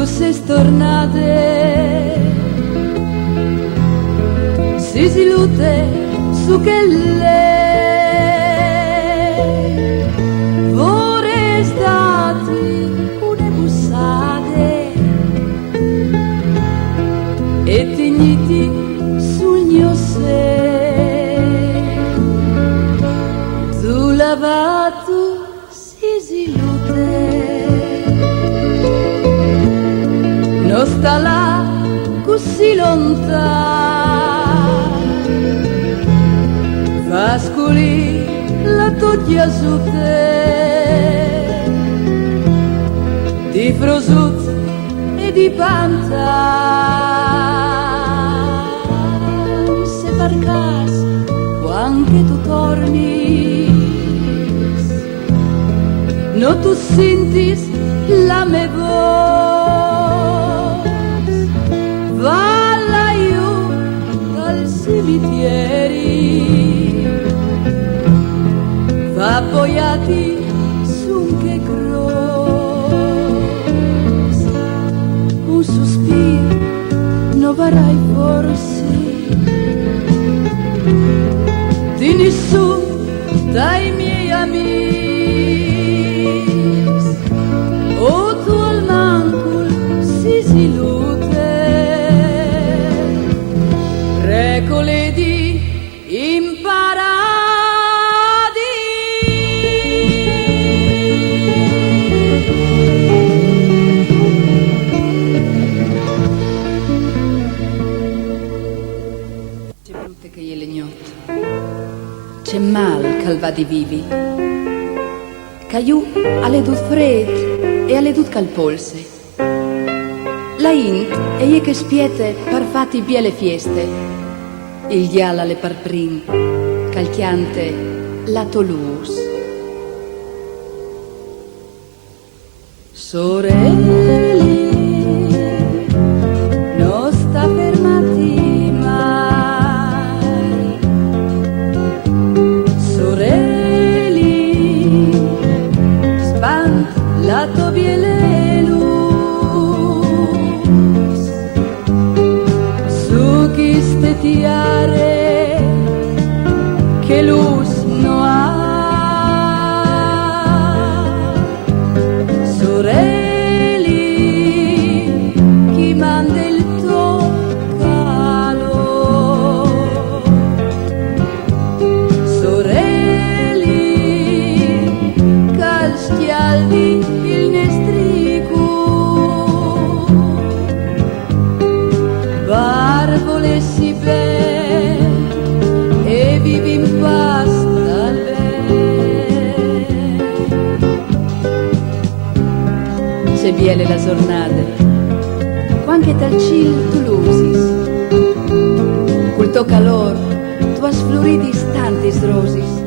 luces tornate, si silute su che lei vorrei stati une bussate e tegniti sul mio se tu lavato si silute non sta là così lontano fa scuri la toglia su te di prosciutto e di panta se per caso anche tu torni no tu sentis la me voz valla io dal cimitieri va appoggiati su un che cross un sospiro non varrai forse di nessun dai miei amici o tu al mancul si silute recole di imparati c'è brutte che gli legnotte c'è mal calvati vivi caiù alle dut fred e alle dut calpolse la int e ie che spiete par fatti biele fieste il ghiala le parprin calchiante la Toulouse sorelle non sta fermati mai sorelle spant la tobiele luz su chi stetiare che luz no ha sorelle chi manda il tuo calore sorelle calstialdi il nestrico barbole si belle e vivi in pasta se viene la giornata quanche tal cil tu lusis col tuo calor tu has floridi tantis rosis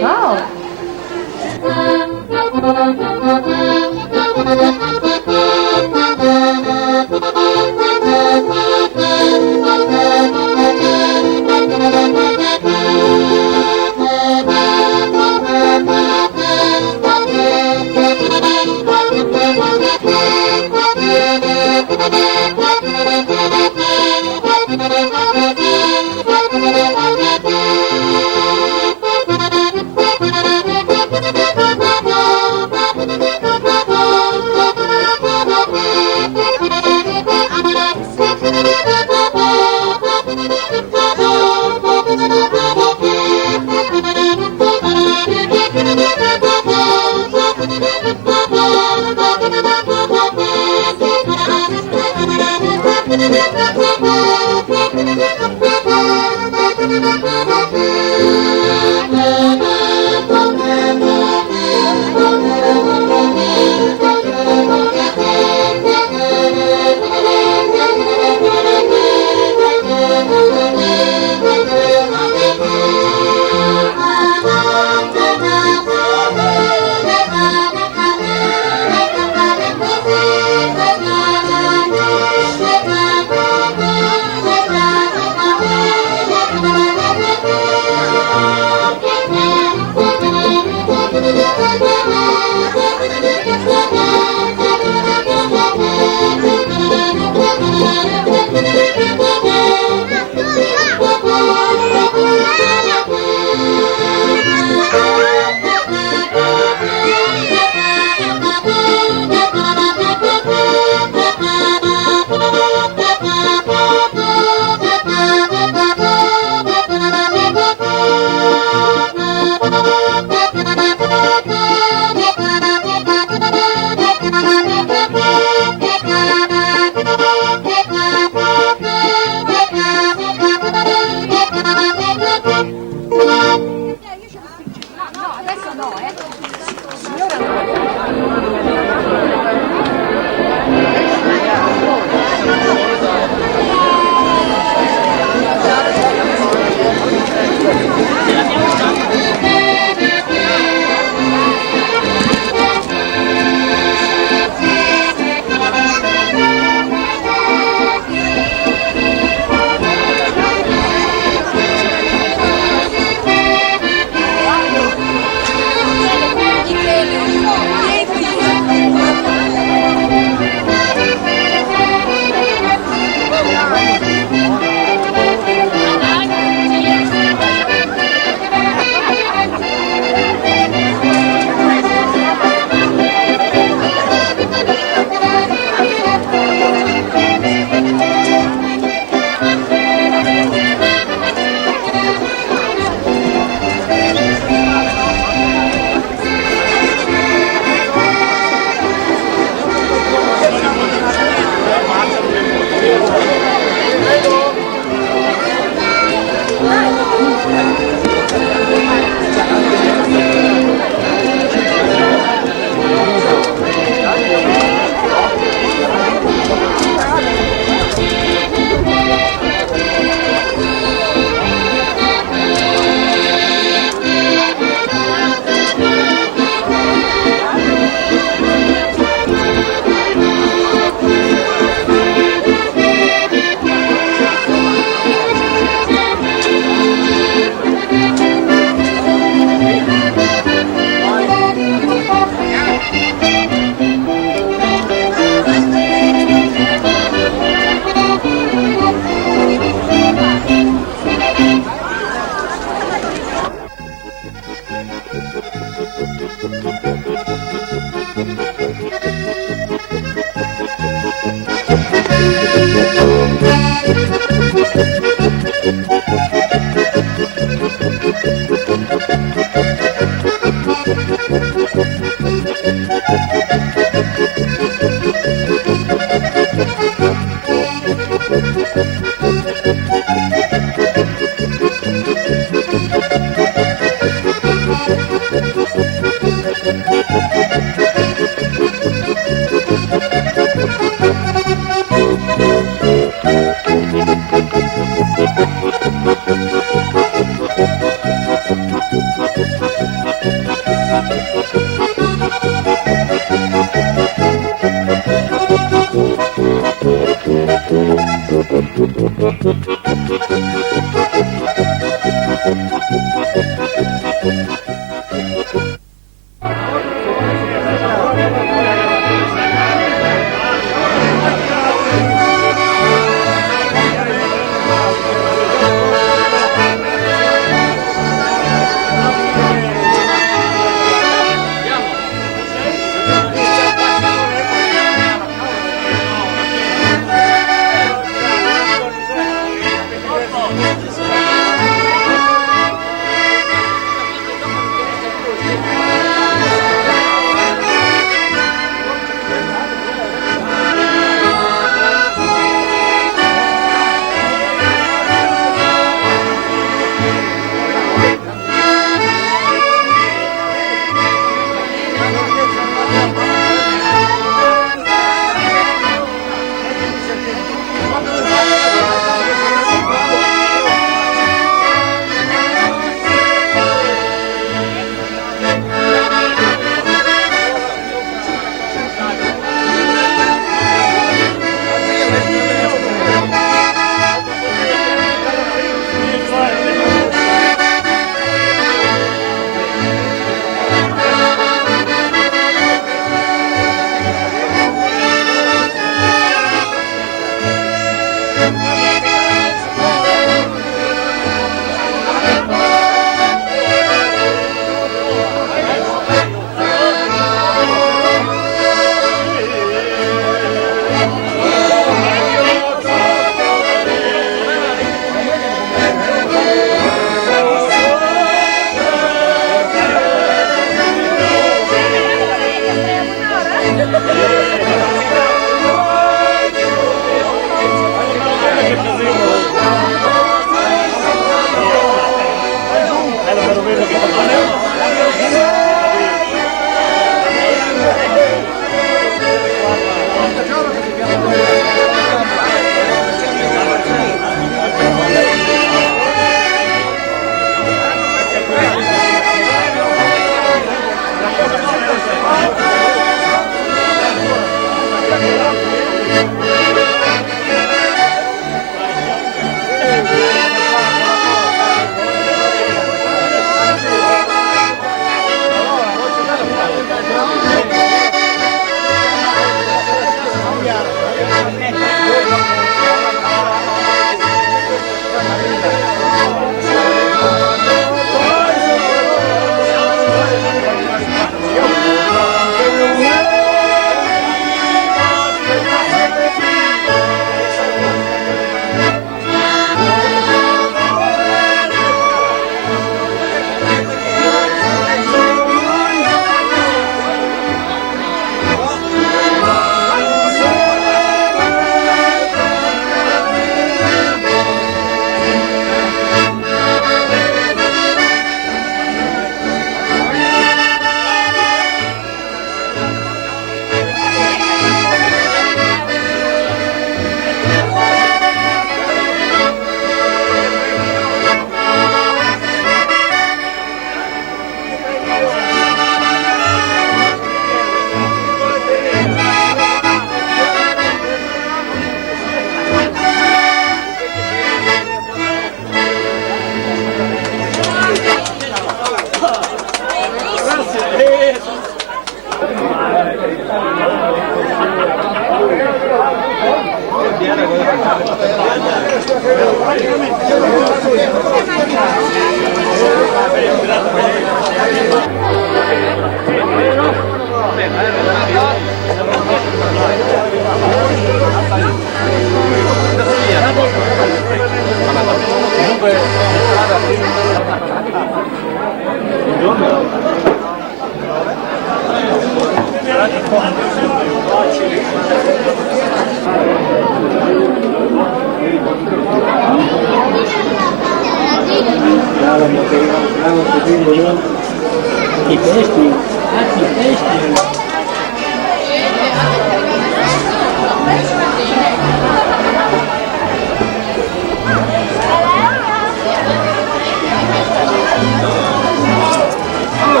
Wow.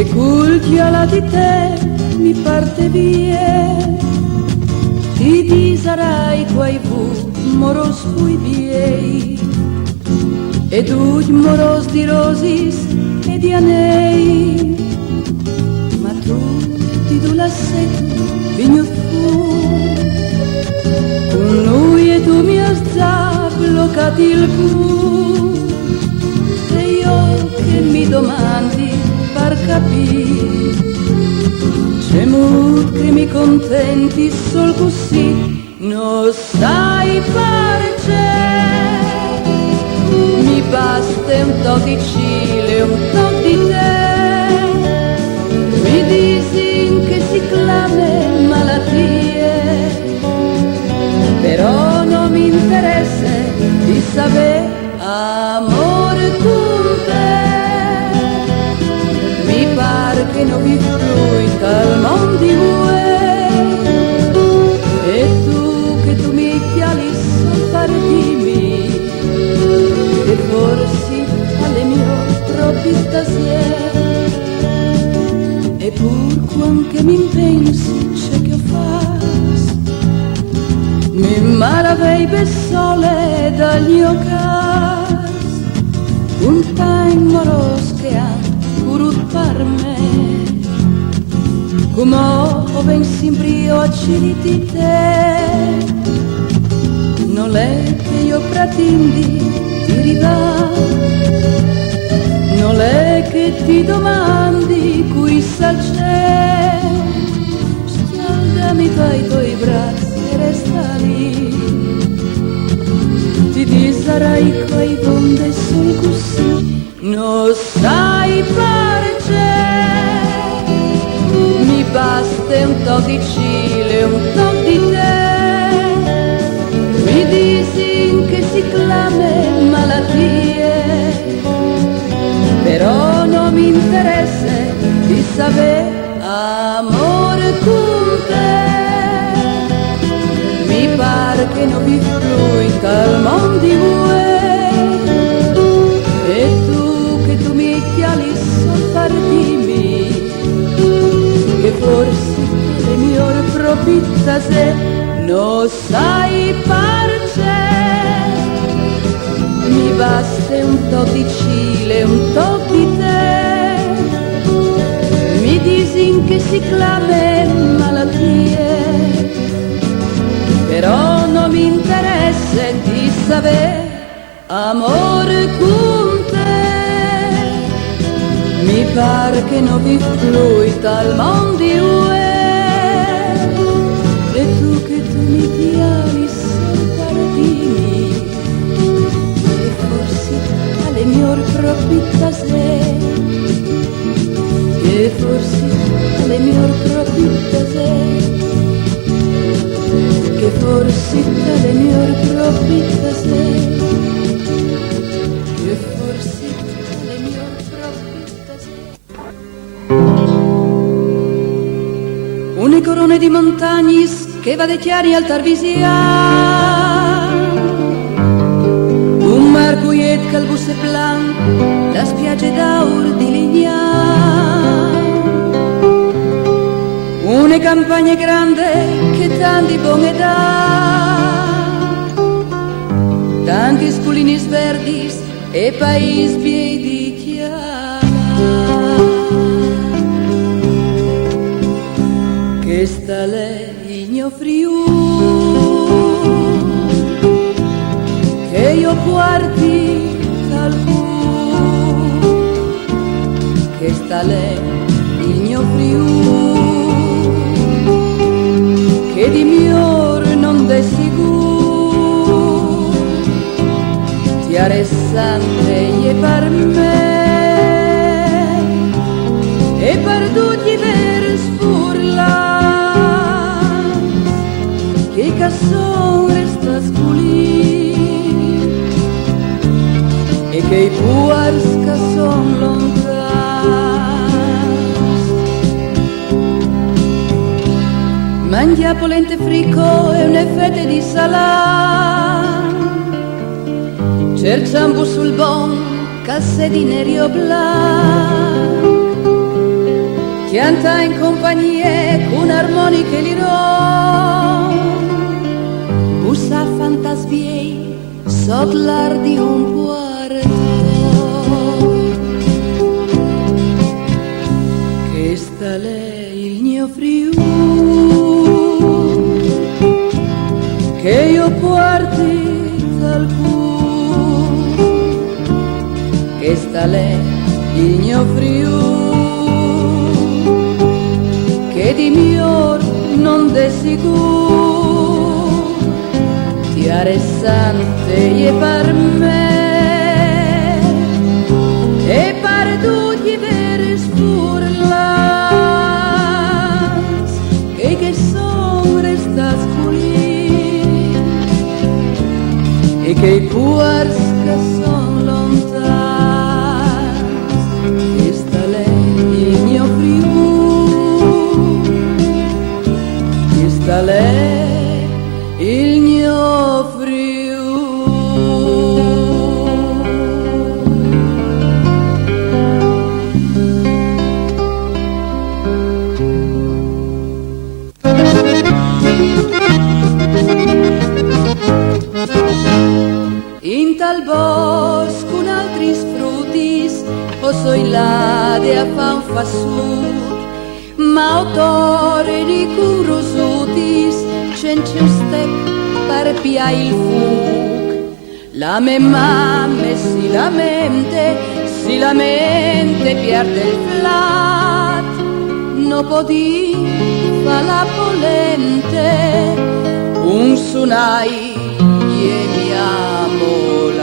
che cultiala di te mi parte via, ti disarai quai vu moros fui viei, ed uj moros di rosis e di anei, ma tu ti du lassetu vigno fu, con lui e tu mi has già bloccati il cuore, e io che mi domandi per capire, c'è mood che mi contenti sol così, non sai fare c'è, mi basta un po' di Cile, un po' di te, mi dici che si clame malattie, però non mi interessa di sapere amore con te, mi pare che non vi fruita al mondo di voi, e tu mi chiali soffardimi, che forse alle mie proprie stasiere, e pur quanche mi pensi c'è che ho fatto, mi maravei sole dagli ocas, un time moros che ha curut per me, come ho ben simbrio acciditi te, non è che io pretindi ti ridà, non è che ti domandi qui sa c'è, scaldami dai tuoi bracci e resta lì, ti disarai quei donde sol così, non sai fare c'è, mi basta un po' di Cile, un po' di te, mi dici che si clame malattie, però non mi interessa di sapere amore con te, mi pare che non vi fruita al mondo di voi, e tu mi chiali soffardimi, che forse le mie profitta se non sai parce, mi basta un po' di Cile, un po' di te, mi dici che si clame malattie, però non mi interessa di sapere amore con te, mi pare che non vi fruita al mondo di UE, e tu mi chiami soffardimi, che forse alle mie profitta se, che forse alle mie profitta se, che forse alle mie profitta se, che forse alle mie profitta se. Une corone di montagne che va de chiari al Tarvisia, un mar quiet calbus e plan, la spiaggia d'aur di Ligna, une campagne grande che tanti buone dà, tanti sculini verdis e paesi piedi chiara, che sta legno friu, che io guardi dal cuore, che sta legno friu, che di mior non de sicuro, ti arrestante e per me, e per tutti per sfurla, che casson resta sculi, e che i puars casson lontans, mangia polente frico e une fette di salam, cerciambo sul bon casse di nerio blanc, chianta in compagnie con armoniche lirò, bussa fantasviei sotlar di un quarto, che sta lei il mio friù, che io porti dal cuore, che sta lei il mio friù, che di mio non de sicuro interessante e per me e per tutti veri spurlas che son restas qui e che puars che son lontans, e sta lei il mio friù, sta lei il mio friù. In tal bosco con altri frutis o soilade a fan fassut, ma autore di curosutis cenci step per pia il fuc. La me mamme si lamente pierde il flat, no podi fa la polente, un sunai e mi amolat.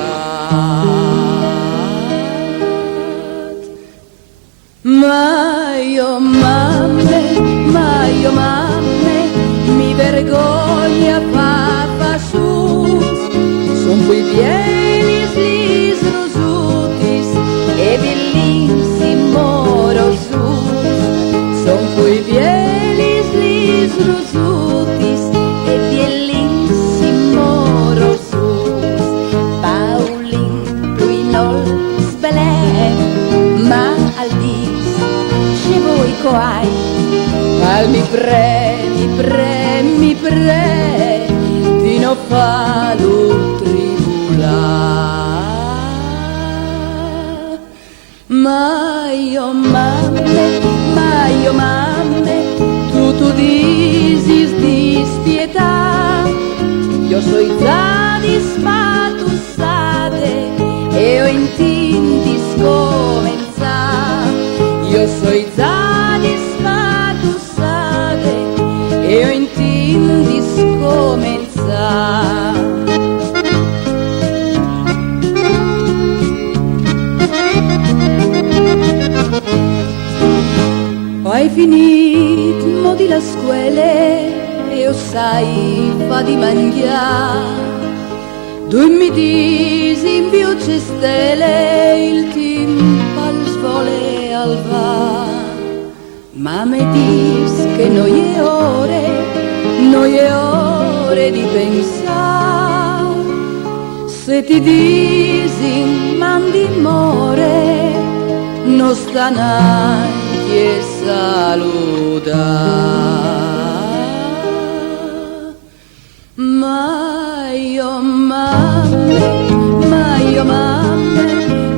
Ma io mamme, mi vergogna papà sus, son quei pieni slis rosutis e bellissimo rosus, son quei pieni slis rosutis e bellissimo rosus, Paulin Pluinol sbelè, ma al dis ce voi coai, al mi pre, di no falu tribulare. Ma io mamme, tu disis dispietà, io soy già dispatussate e ho intinti scomenzà, io soy già dispatussate e ho intinti scomenzà. Hai finito modi la scuola e o sai fa di mangiare, dormi disi in più ci stelle il timpal svole al va, ma me dis che noi è ore di pensare, se ti disi mandi more non sta neanche saluta. Ma io mamme,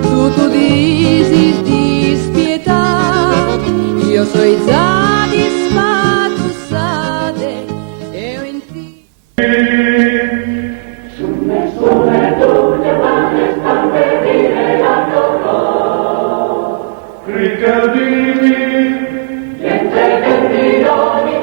tu disi dispietà, io soy già dispatussate e ho in ti. Ricadimi, niente che ti doni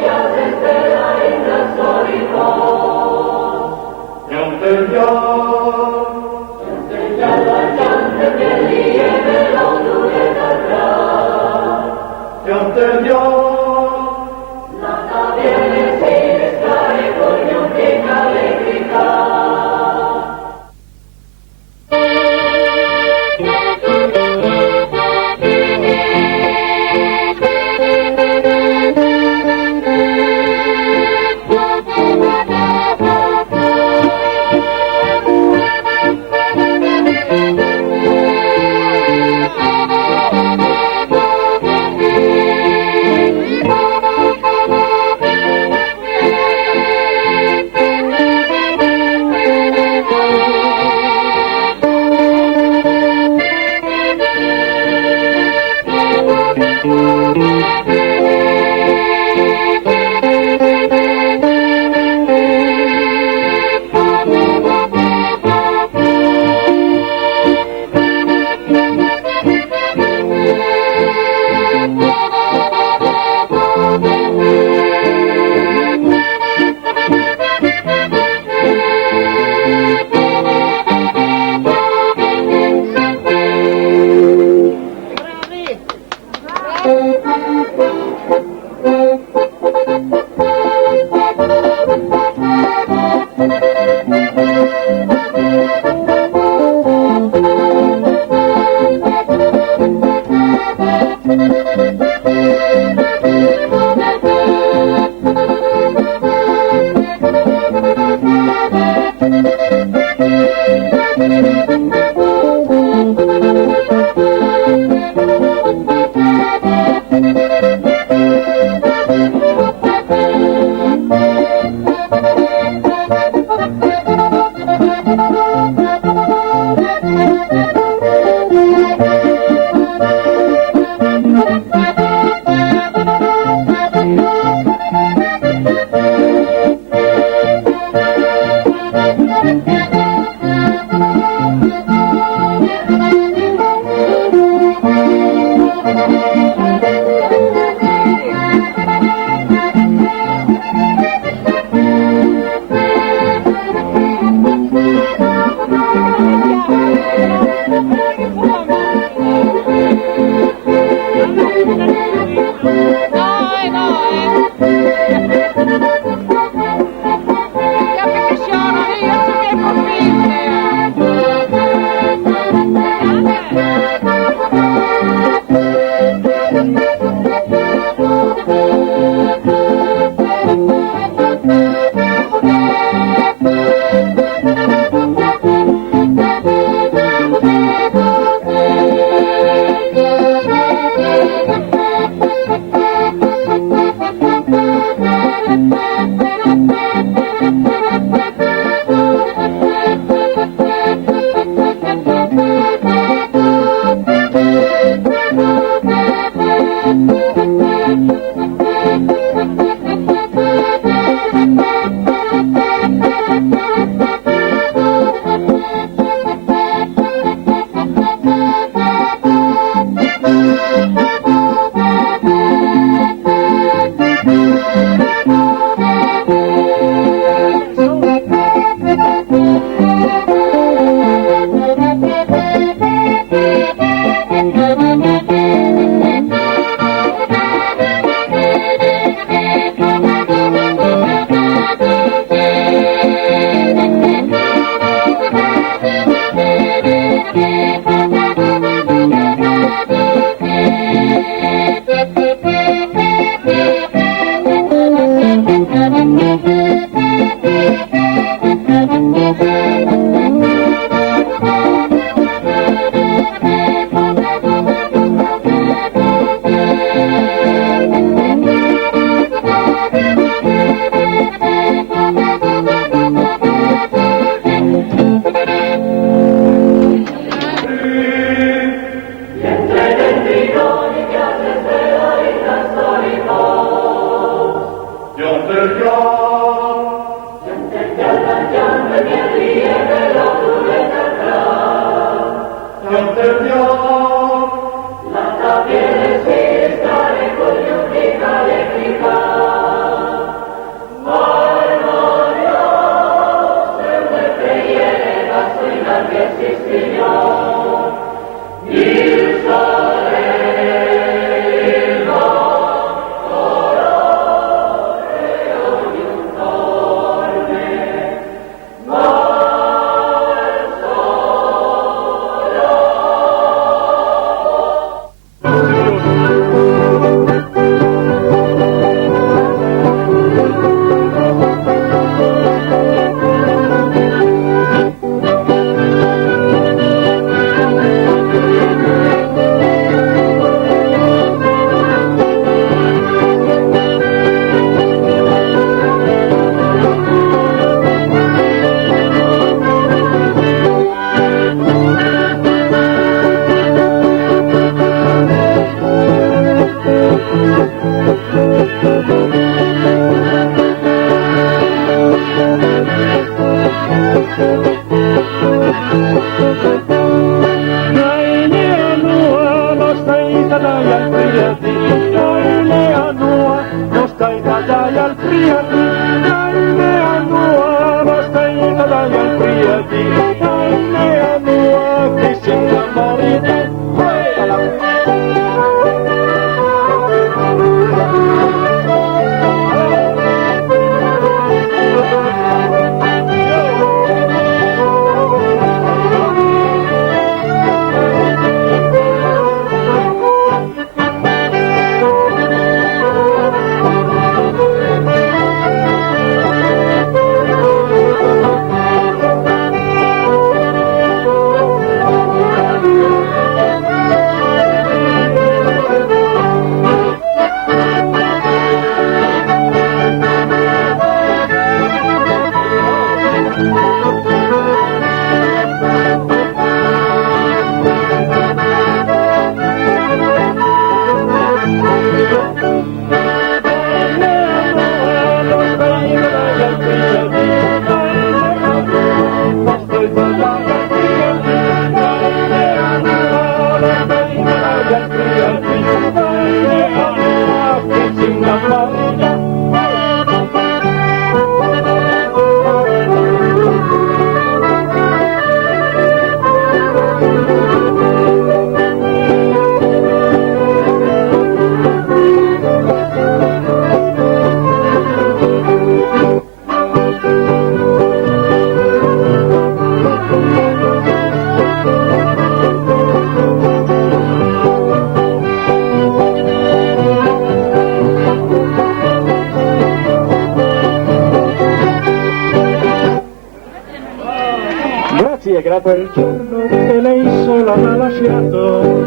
quel giorno che lei sola m'ha lasciato,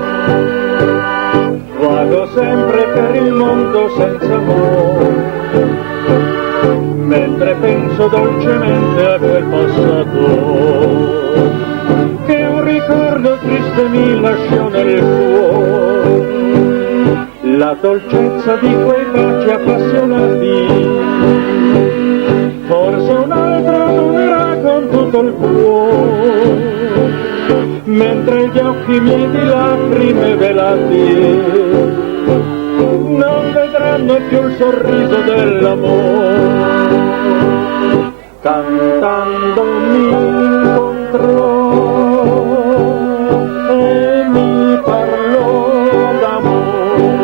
vago sempre per il mondo senza amore, mentre penso dolcemente a quel passato, che un ricordo triste mi lasciò nel cuore, la dolcezza di quei baci appassionati, forse un altro suonerà con tutto il cuore, mentre gli occhi miei di lacrime velati non vedranno più il sorriso dell'amore. Cantando mi incontrò e mi parlò d'amore,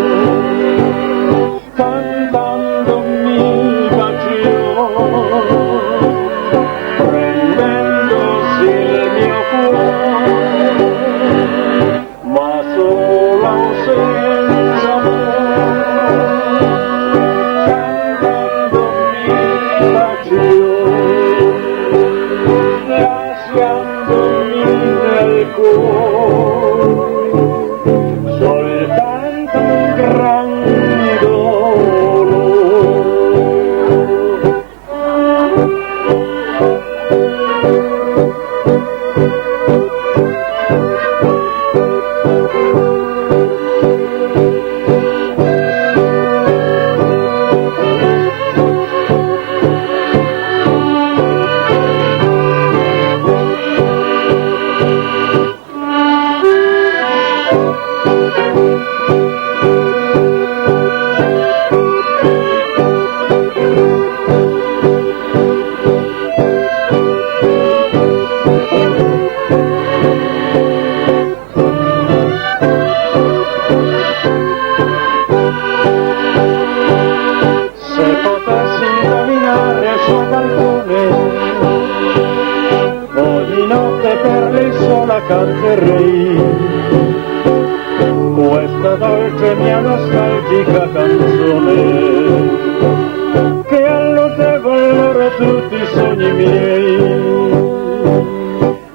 cantando mi baciò, prendendosi il mio cuore, ma solo senza amore, cantandomi baciò, lasciandomi nel cuore soltanto un gran dolore. Se potessi indovinare il suo balcone, ogni notte per lei sola canterei questa dolce mia nostalgica canzone, che alludeva allora tutti i sogni miei,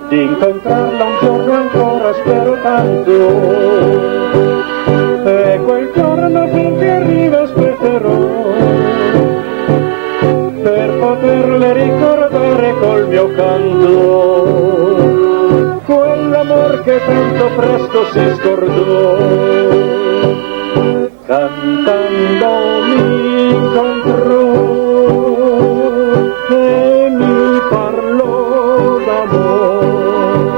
di incontrarla un giorno ancora spero tanto, e quel giorno finché arriva aspetterò, per poterle ricordare col mio canto, quell'amor che tanto presto si scordò. Cantando mi incontrò e mi parlò d'amore,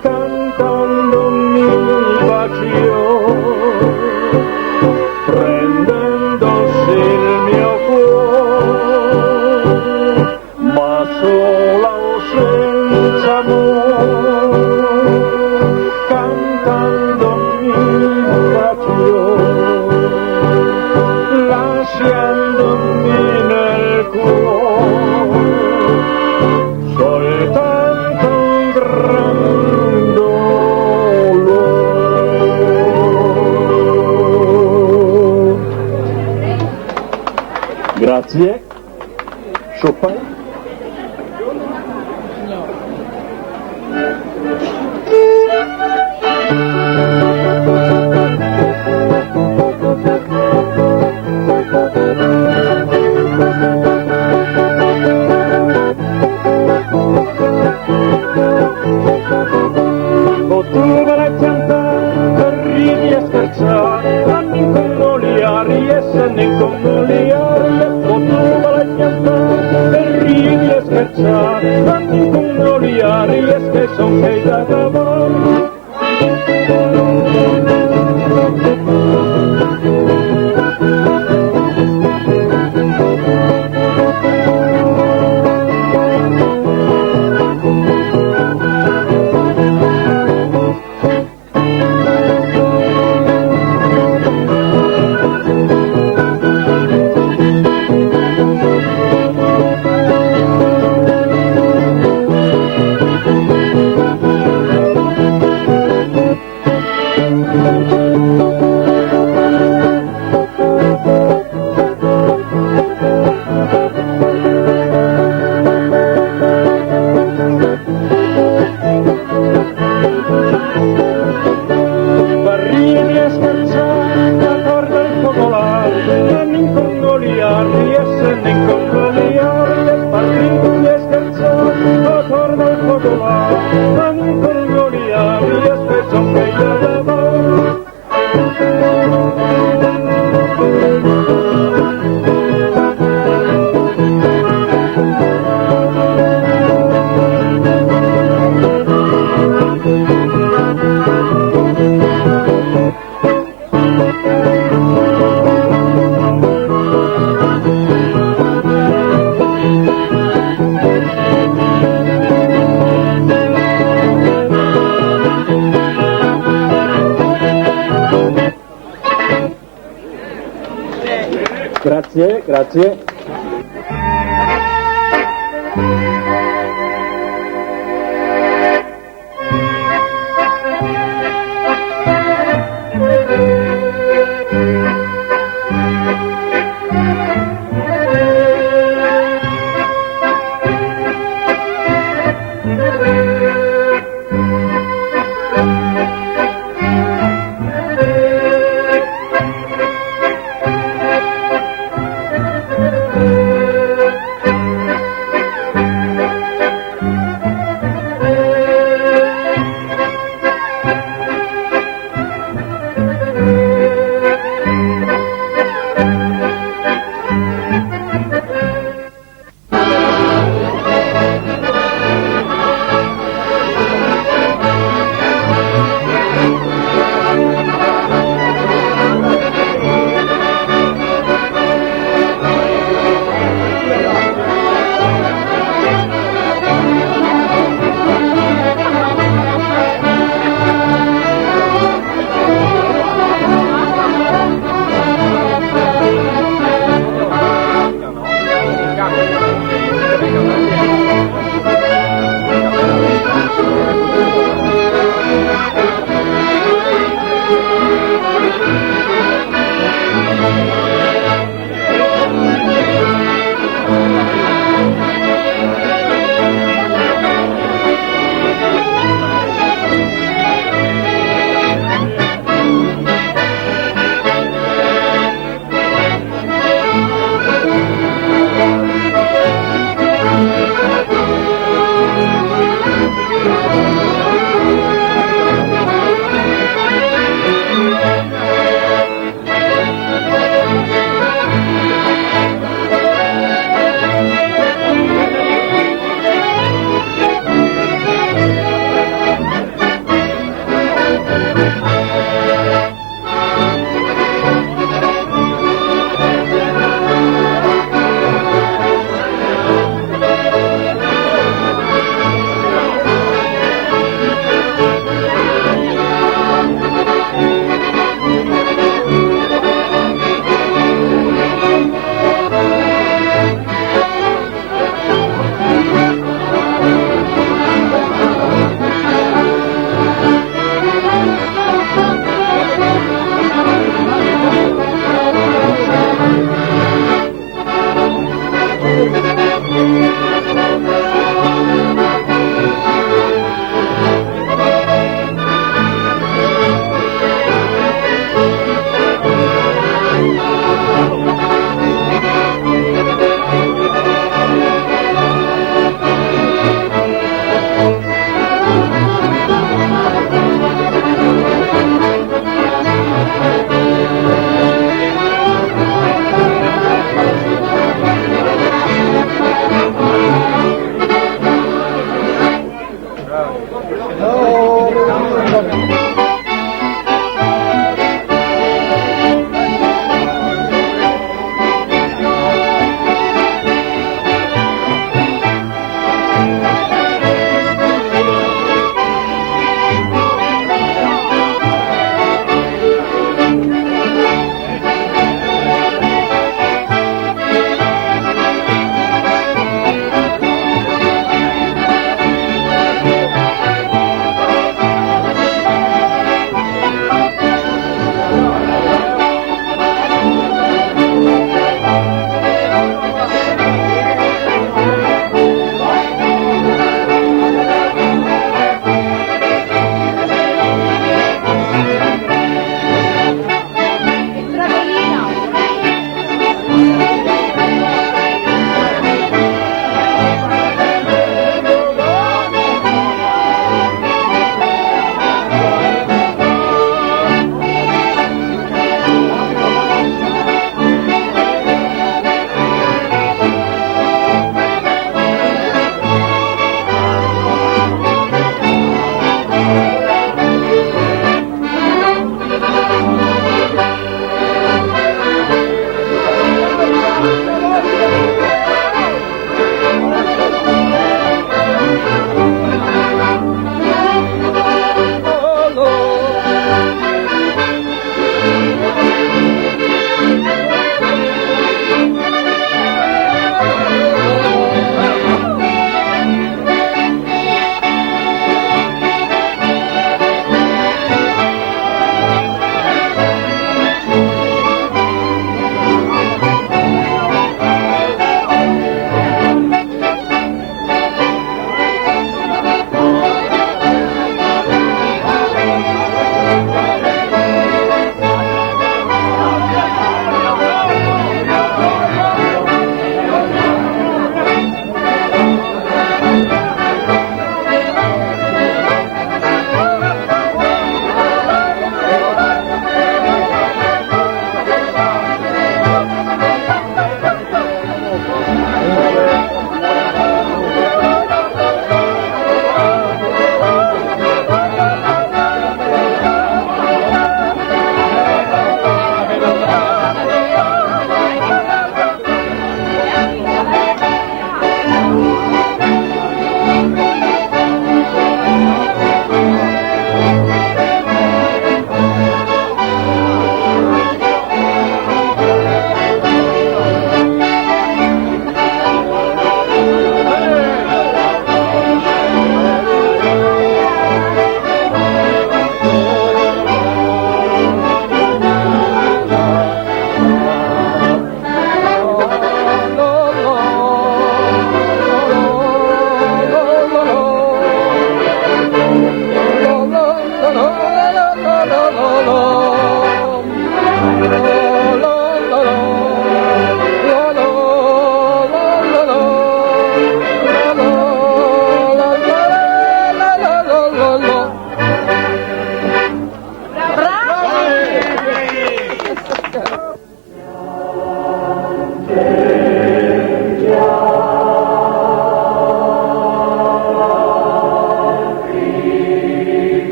cantando mi baciò, prendendosi il mio cuore, ma sola o senza amore, cantando mi baciò, lasciandomi nel cuore soltanto un gran dolore. Grazie. Chopin. Poteva cantare, ridi e scherzare, anni conoliari e se ne conoliare, poteva cantare, ridi e scherzare, anni conoliari e che son che da cavallo. Grazie, grazie.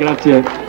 Grazie.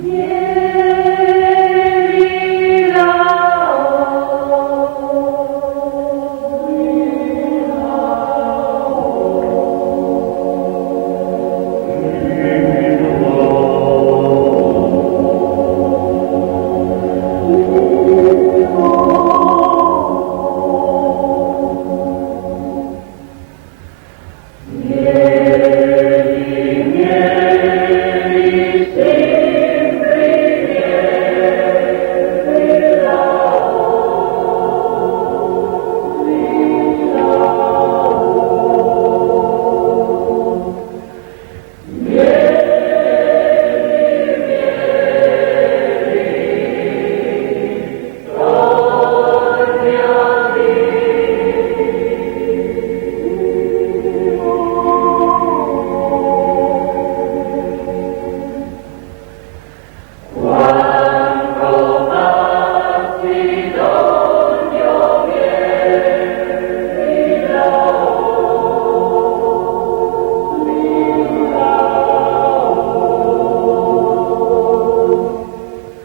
Yeah.